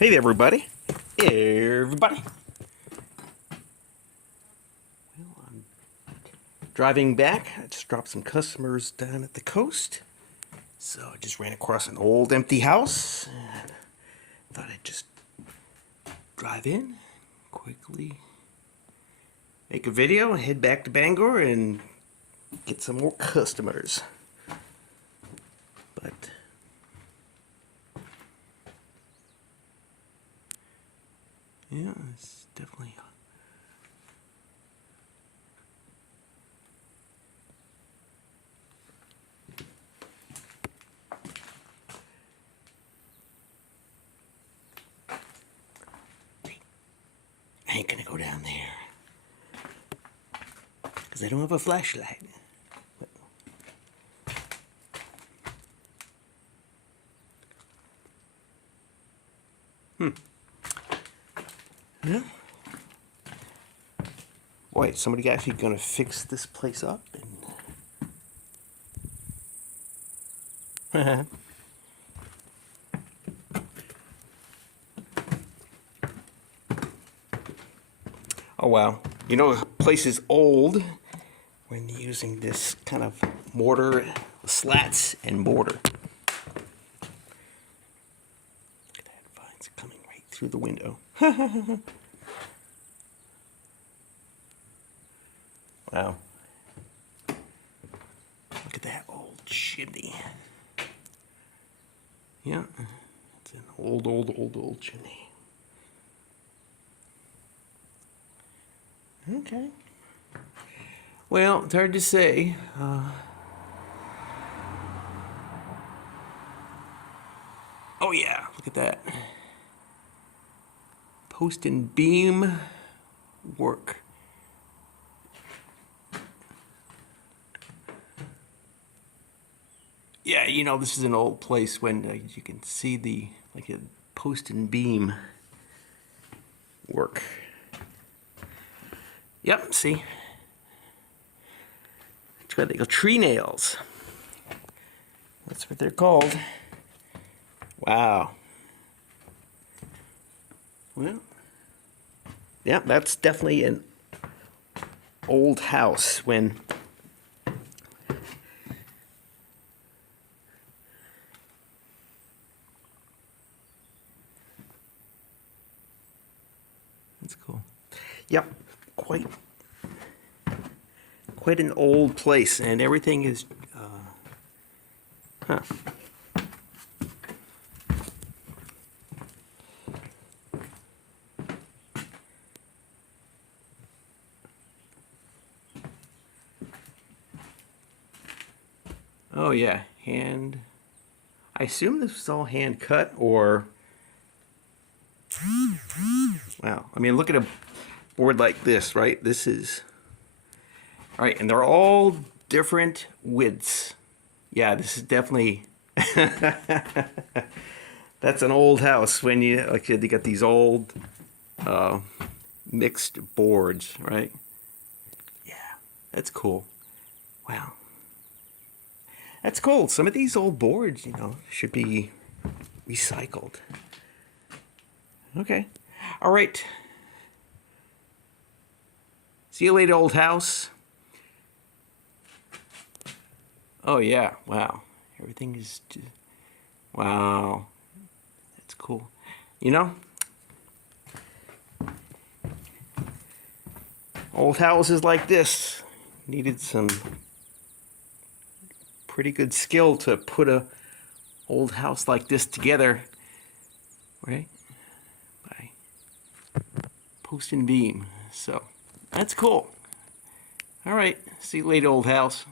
Hey there, everybody. Everybody. Well, I'm driving back. I just dropped some customers down at the coast. So I just ran across an old empty house and thought I'd just drive in, quickly make a video and head back to Bangor and get some more customers. But yeah, it's definitely I ain't gonna go down there because I don't have a flashlight. Yeah. Boy, somebody actually gonna fix this place up and oh wow. You know, a place is old when you're using this kind of mortar, slats and mortar. Look at that, vines coming right through the window. Wow. Look at that old chimney. Yeah, it's an old chimney. Okay. Well, it's hard to say. Oh yeah, look at that. Post and beam work. Yeah, you know, this is an old place when you can see the, like a post and beam work. Yep, see? It's got the treenails. That's what they're called. Wow. Well, yeah, that's definitely an old house when that's cool. Yep, quite an old place, and everything is huh. Oh yeah, hand. I assume this was all hand cut, or wow. I mean, look at a board like this, right? This is all right, and they're all different widths. Yeah, this is definitely that's an old house. When you like, you got these old mixed boards, right? Yeah, that's cool. Wow. That's cool. Some of these old boards, you know, should be recycled. Okay. All right. See you later, old house. Oh, yeah. Wow. Everything is just... Wow. That's cool. You know, old houses like this needed some pretty good skill to put a old house like this together, right? By post and beam. So that's cool. All right, see you later, old house.